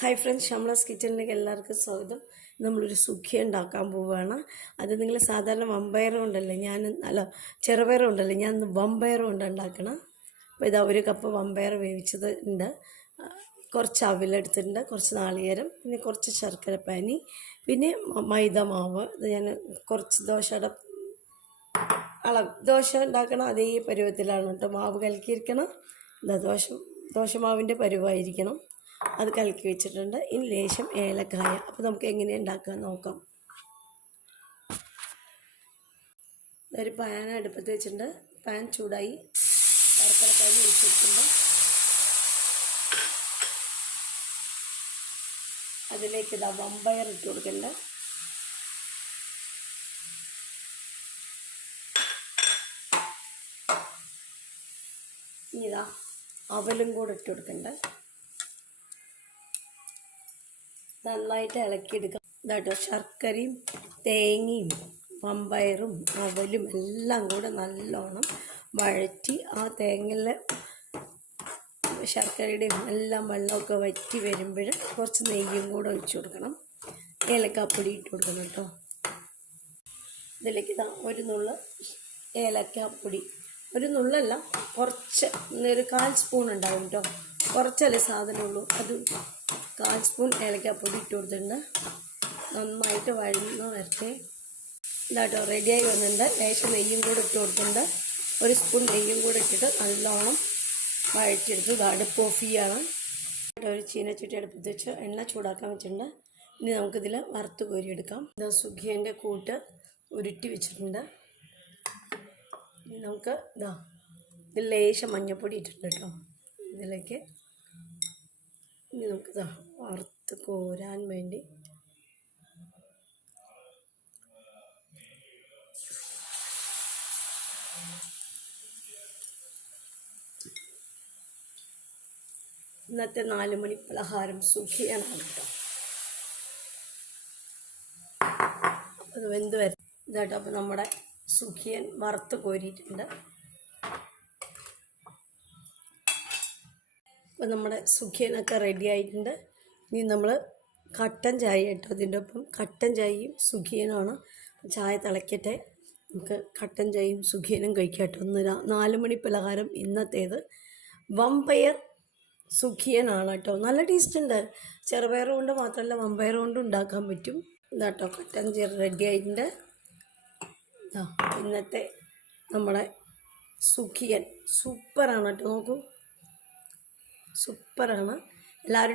Hi friends Shamla's കിച്ചണിലേക്ക് എല്ലാവർക്കും സ്വാഗതം. നമ്മളൊരു സുഖി ഉണ്ടാക്കാൻ പോവുകയാണ്. അത് നിങ്ങൾ സാധാരണ വമ്പയറും ഉണ്ടല്ലോ? ഞാൻ അല്ല ചെറുപയറും ഉണ്ടല്ലോ? ഞാൻ വമ്പയറും ഉണ്ട് ഉണ്ടാക്കണം. അപ്പോൾ ഇതാ ഒരു കപ്പ് വമ്പയർ വേവിച്ചത് ഉണ്ട്. കുറച്ച് അവിലെടുത്തിട്ടുണ്ട് കുറച്ച് നാളികേരം പിന്നെ കുറച്ച് ശർക്കര പാനി പിന്നെ മൈദ മാവ്. ഇത് ഞാൻ കുറച്ച് ദോശയുടെ അളവ് ദോശ ഉണ്ടാക്കണം അതേ പരുവത്തിലാണ് കേട്ടോ. മാവ് കലക്കിയിരിക്കണം. ഇതാ ദോശ ദോശമാവിന്റെ പരുവായിരിക്കണം. അത് കലക്കി വെച്ചിട്ടുണ്ട്. ഇനി ലേശം ഏലക്കായ. അപ്പോൾ നമുക്ക് എങ്ങനെ ഉണ്ടാക്കാൻ നോക്കാം. ഒരു പാൻ അടുപ്പത്ത് വെച്ചിട്ടുണ്ട്. പാൻ ചൂടായി. വറുത്തലക്കായ ഒഴിച്ചിട്ടുണ്ട് അതിലേക്ക് ഇതാ വമ്പയർ ഇട്ട് കൊടുക്കണ്ട. ഇനി ഇതാ അവലും കൂടെ ഇട്ട് കൊടുക്കണ്ട. നന്നായിട്ട് ഇളക്കിയെടുക്കാം. ഇതാട്ടോ ശർക്കരയും തേങ്ങയും വമ്പയറും അവലും എല്ലാം കൂടെ നല്ലോണം വഴറ്റി ആ തേങ്ങയിലെ ശർക്കരയുടെയും എല്ലാം വെള്ളമൊക്കെ വറ്റി വരുമ്പോൾ കുറച്ച് നെയ്യും കൂടെ ഒഴിച്ച് കൊടുക്കണം. ഏലക്കാപ്പൊടി ഇട്ട് കൊടുക്കണം കേട്ടോ. ഇതിലേക്ക് ഇതാ ഒരു നുള്ള ഏലക്കാപ്പൊടി ഒരു നുള്ളല്ല കുറച്ച് ഒരു കാൽ സ്പൂൺ ഉണ്ടാവും കേട്ടോ കുറച്ചല്ലേ സാധനമുള്ളൂ. അത് കാൽ സ്പൂൺ ഏലക്കാപ്പൊടി ഇട്ട് കൊടുത്തിട്ടുണ്ട്. നന്നായിട്ട് വഴന്ന് വരട്ടെ. ഇതാട്ടോ റെഡിയായി വന്നിട്ടുണ്ട്. ലേശം നെയ്യും കൂടെ ഇട്ട് കൊടുത്തിട്ടുണ്ട്. ഒരു സ്പൂൺ നെയ്യും കൂടെ ഇട്ടിട്ട് നല്ലോണം വഴറ്റിയെടുത്ത് ഇത് അടുപ്പ് ഓഫ് ചെയ്യണം. ഒരു ചീനച്ചട്ടി അടുപ്പത്ത് വെച്ച് എണ്ണ ചൂടാക്കാൻ വെച്ചിട്ടുണ്ട്. ഇനി നമുക്കിതിൽ വറുത്ത് കോരിയെടുക്കാം. ഇത് സുഖിയന്റെ കൂട്ട് ഉരുട്ടി വെച്ചിട്ടുണ്ട്. ഇനി നമുക്ക് ഇതാ ഇതിൽ ലേശം മഞ്ഞൾപ്പൊടി ഇട്ടിട്ടുണ്ട് കേട്ടോ. ഇതിലേക്ക് ഇനി നമുക്ക് ഇതാ വറുത്ത് കോരാൻ വേണ്ടി ഇന്നത്തെ നാല് മണി പലഹാരം സുഖിയാണ് കേട്ടോ. അത് വെന്ത് വരും. ഇതാട്ടോ അപ്പോൾ നമ്മുടെ സുഖിയൻ വറുത്ത് കോരിയിട്ടുണ്ട്. അപ്പോൾ നമ്മുടെ സുഖിയനൊക്കെ റെഡി ആയിട്ടുണ്ട്. ഇനി നമ്മൾ കട്ടൻ ചായ കേട്ടോ. അതിന്റെ ഒപ്പം കട്ടൻ ചായയും സുഖിയനുമാണ് ചായ തിളയ്ക്കട്ടെ നമുക്ക് കട്ടൻ ചായയും സുഖിയനും കഴിക്കാം ഒന്ന് നാല് മണി പലഹാരം ഇന്നത്തേത്. വമ്പയർ സുഖിയനാണ് കേട്ടോ. നല്ല ടേസ്റ്റ് ഉണ്ട്. ചെറുപയർ കൊണ്ട് മാത്രമല്ല വമ്പയർ കൊണ്ട് ഉണ്ടാക്കാൻ പറ്റും. ഇതാട്ടോ കട്ടൻ ചായ റെഡി ആയിട്ടുണ്ട്. ഇന്നത്തെ നമ്മുടെ സുഖിയൻ. സൂപ്പറാണ് കേട്ടോ നോക്കൂ. സൂപ്പറാണ്. എല്ലാവരും